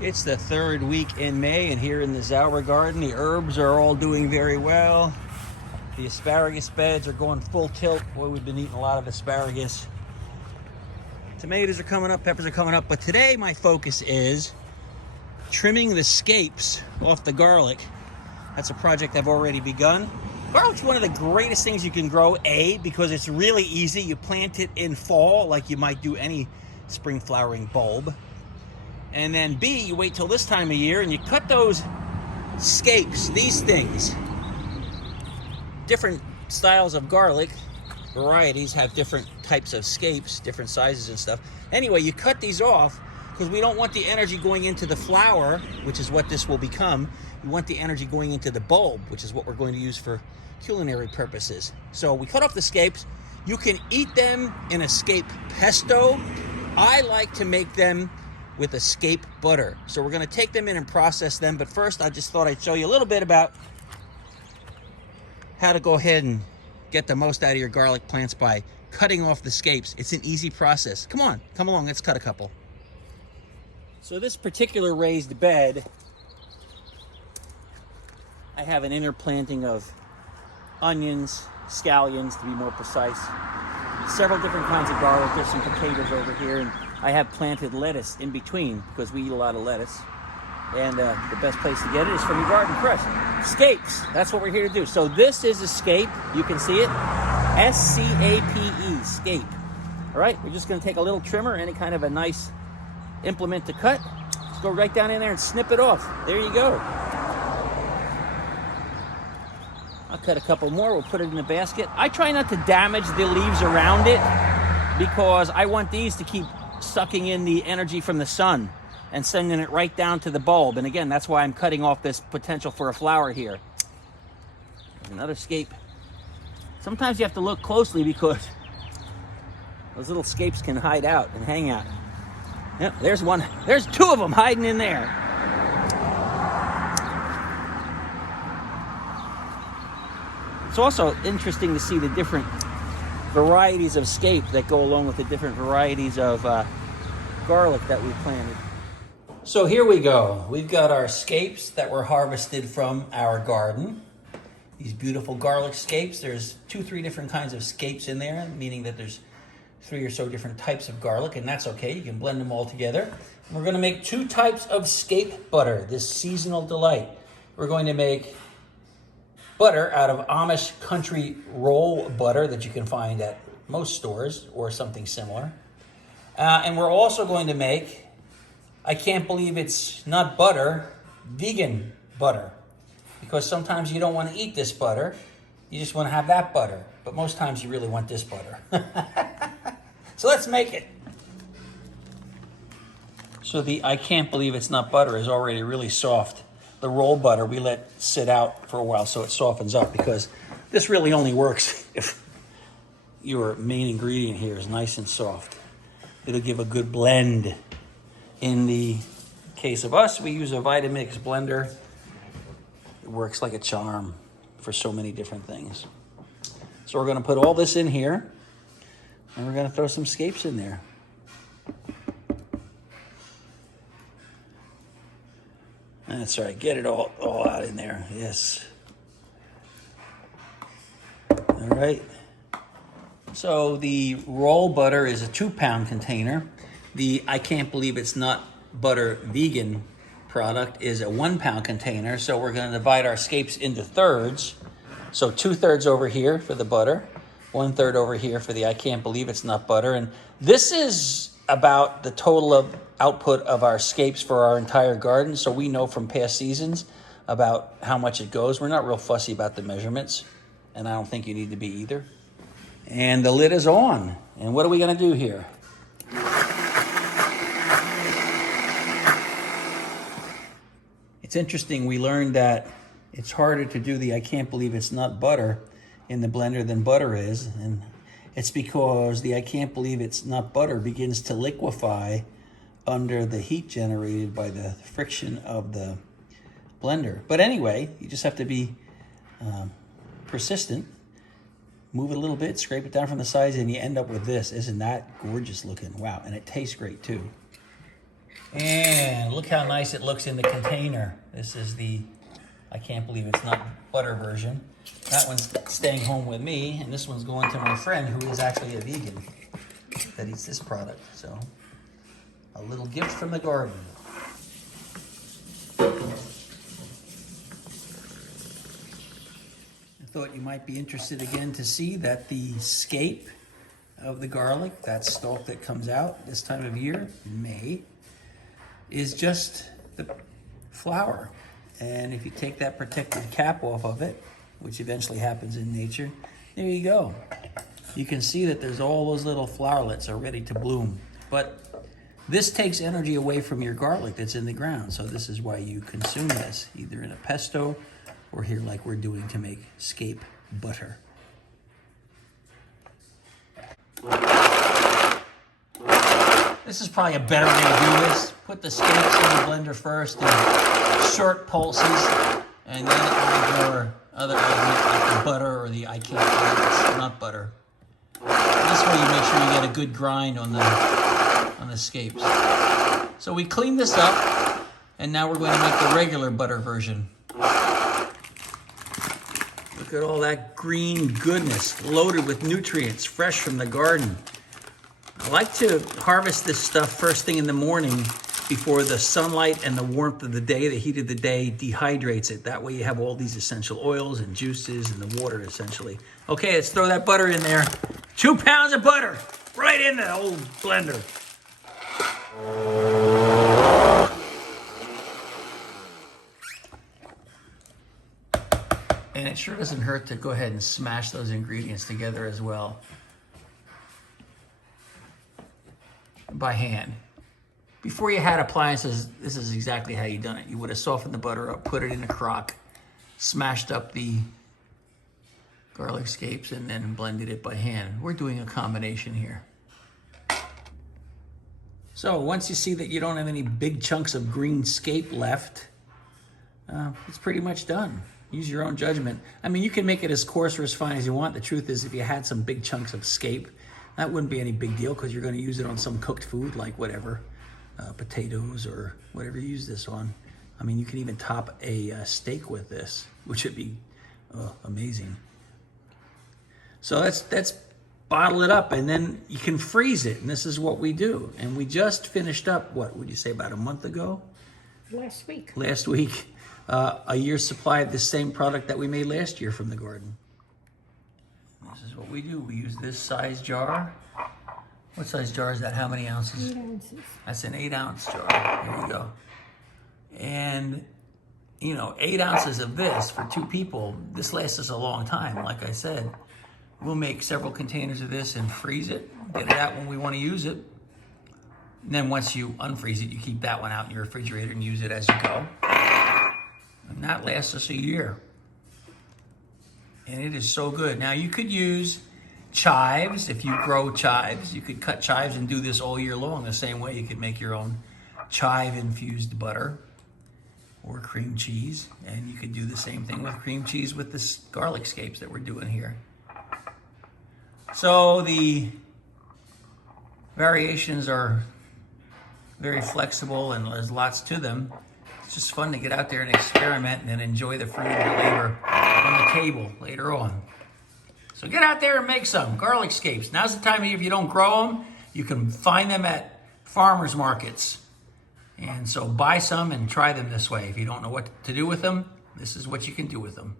It's the third week in May, and here in the Zauber garden, the herbs are all doing very well. The asparagus beds are going full tilt. Boy, we've been eating a lot of asparagus. Tomatoes are coming up, peppers are coming up, but today my focus is trimming the scapes off the garlic. That's a project I've already begun. Garlic's one of the greatest things you can grow, A, because it's really easy. You plant it in fall like you might do any spring flowering bulb. And then B, you wait till this time of year and you cut those scapes, these things. Different styles of garlic, varieties have different types of scapes, different sizes and stuff. Anyway, you cut these off because we don't want the energy going into the flower, which is what this will become. We want the energy going into the bulb, which is what we're going to use for culinary purposes. So we cut off the scapes. You can eat them in a scape pesto. I like to make them with a scape butter. So we're gonna take them in and process them, but first I just thought I'd show you a little bit about how to go ahead and get the most out of your garlic plants by cutting off the scapes. It's an easy process. Come on, come along, let's cut a couple. So this particular raised bed, I have an inner planting of onions, scallions to be more precise, several different kinds of garlic. There's some potatoes over here, and I have planted lettuce in between because we eat a lot of lettuce. And the best place to get it is from your garden fresh. Scapes, that's what we're here to do. So this is a scape, you can see it. S-C-A-P-E, scape. All right, we're just gonna take a little trimmer, any kind of a nice implement to cut. Just go right down in there and snip it off. There you go. I'll cut a couple more, we'll put it in a basket. I try not to damage the leaves around it because I want these to keep sucking in the energy from the sun and sending it right down to the bulb. And again, that's why I'm cutting off this potential for a flower here. Another scape. Sometimes you have to look closely because those little scapes can hide out and hang out. Yep, there's one. There's two of them hiding in there. It's also interesting to see the different varieties of scape that go along with the different varieties of garlic that we planted. So here we go. We've got our scapes that were harvested from our garden. These beautiful garlic scapes. There's 2-3 different kinds of scapes in there, meaning that there's 3 or so different types of garlic, and that's okay. You can blend them all together. And we're gonna make 2 types of scape butter, this seasonal delight. We're going to make butter out of Amish country roll butter that you can find at most stores or something similar. And we're also going to make, I can't believe it's not butter, vegan butter. Because sometimes you don't want to eat this butter, you just want to have that butter. But most times you really want this butter. So let's make it. So the I can't believe it's not butter is already really soft. The roll butter we let sit out for a while so it softens up, because this really only works if your main ingredient here is nice and soft. It'll give a good blend. In the case of us, we use a Vitamix blender. It works like a charm for so many different things. So we're gonna put all this in here and we're gonna throw some scapes in there. That's right, get it all out in there, yes. All right. So the roll butter is a 2-pound container. The I can't believe it's not butter vegan product is a 1-pound container. So we're gonna divide our scapes into thirds. So 2/3 over here for the butter, 1/3 over here for the I can't believe it's not butter. And this is about the total of output of our scapes for our entire garden. So we know from past seasons about how much it goes. We're not real fussy about the measurements, and I don't think you need to be either. And the lid is on. And what are we gonna do here? It's interesting, we learned that it's harder to do the I can't believe it's not butter in the blender than butter is. And it's because the I can't believe it's not butter begins to liquefy under the heat generated by the friction of the blender. But anyway, you just have to be persistent. Move it a little bit, scrape it down from the sides, and you end up with this. Isn't that gorgeous looking? Wow, and it tastes great too. And Look how nice it looks in the container. This is the, I can't believe it's not butter version. That one's staying home with me, and this one's going to my friend who is actually a vegan that eats this product. So, a little gift from the garden. I thought you might be interested again to see that the scape of the garlic, that stalk that comes out this time of year, May, is just the flower. And if you take that protective cap off of it, which eventually happens in nature, there you go. You can see that there's all those little flowerlets are ready to bloom. But this takes energy away from your garlic that's in the ground. So this is why you consume this, either in a pesto or here like we're doing to make scape butter. This is probably a better way to do this. Put the scapes in the blender first in short pulses, and then add your other elements like the butter or the, I can't believe it's not butter. This way you make sure you get a good grind on the scapes. So we clean this up, and now we're going to make the regular butter version. Look at all that green goodness, loaded with nutrients, fresh from the garden. I like to harvest this stuff first thing in the morning before the sunlight and the warmth of the day, the heat of the day, dehydrates it. That way you have all these essential oils and juices and the water, essentially. Okay, let's throw that butter in there. 2 pounds of butter right in the old blender. And it sure doesn't hurt to go ahead and smash those ingredients together as well. By hand. Before you had appliances, this is exactly how you done it. You would have softened the butter up, put it in a crock, smashed up the garlic scapes, and then blended it by hand. We're doing a combination here. So once you see that you don't have any big chunks of green scape left, it's pretty much done. Use your own judgment. I mean, you can make it as coarse or as fine as you want. The truth is, if you had some big chunks of scape, that wouldn't be any big deal because you're going to use it on some cooked food like whatever, potatoes or whatever you use this on. I mean, you can even top a steak with this, which would be amazing. So let's bottle it up, and then you can freeze it, and this is what we do. And we just finished up, what would you say, about a month ago? Last week. Last week, a year's supply of the same product that we made last year from the garden. This is what we do. We use this size jar. What size jar is that? How many ounces? 8 ounces. That's an 8-ounce jar. There you go. And, 8 ounces of this for 2 people, this lasts us a long time. Like I said, we'll make several containers of this and freeze it, get it out when we want to use it. And then once you unfreeze it, you keep that one out in your refrigerator and use it as you go. And that lasts us a year. And it is so good. Now you could use chives. If you grow chives, you could cut chives and do this all year long. The same way you could make your own chive-infused butter or cream cheese. And you could do the same thing with cream cheese with this garlic scapes that we're doing here. So the variations are very flexible and there's lots to them. It's just fun to get out there and experiment and then enjoy the fruit of your labor on the table later on. So get out there and make some garlic scapes. Now's the time of year, if you don't grow them, you can find them at farmers markets. And so buy some and try them this way. If you don't know what to do with them, this is what you can do with them.